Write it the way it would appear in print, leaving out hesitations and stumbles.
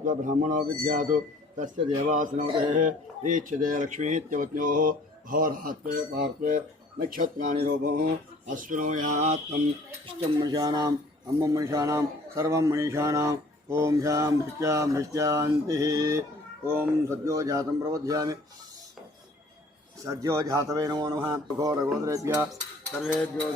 ब्राह्मणो विद्यातु तस्य देवासनवतेः रीच्यते लक्ष्मीत्यवत्योः अहोरात्रे पार्श्वे नक्षत्राणि रूपः अश्विनो यात्तम् इष्टं मनुष्याणाम् अम्मं मनुष्याणां सर्वं मनीषाणाम् ओम शां भृत्यान्तिः ओम सद्यो जातं प्रबध्यामि सद्यो जातवे नमो नमः घोरगोत्रेभ्यः सर्वेभ्यो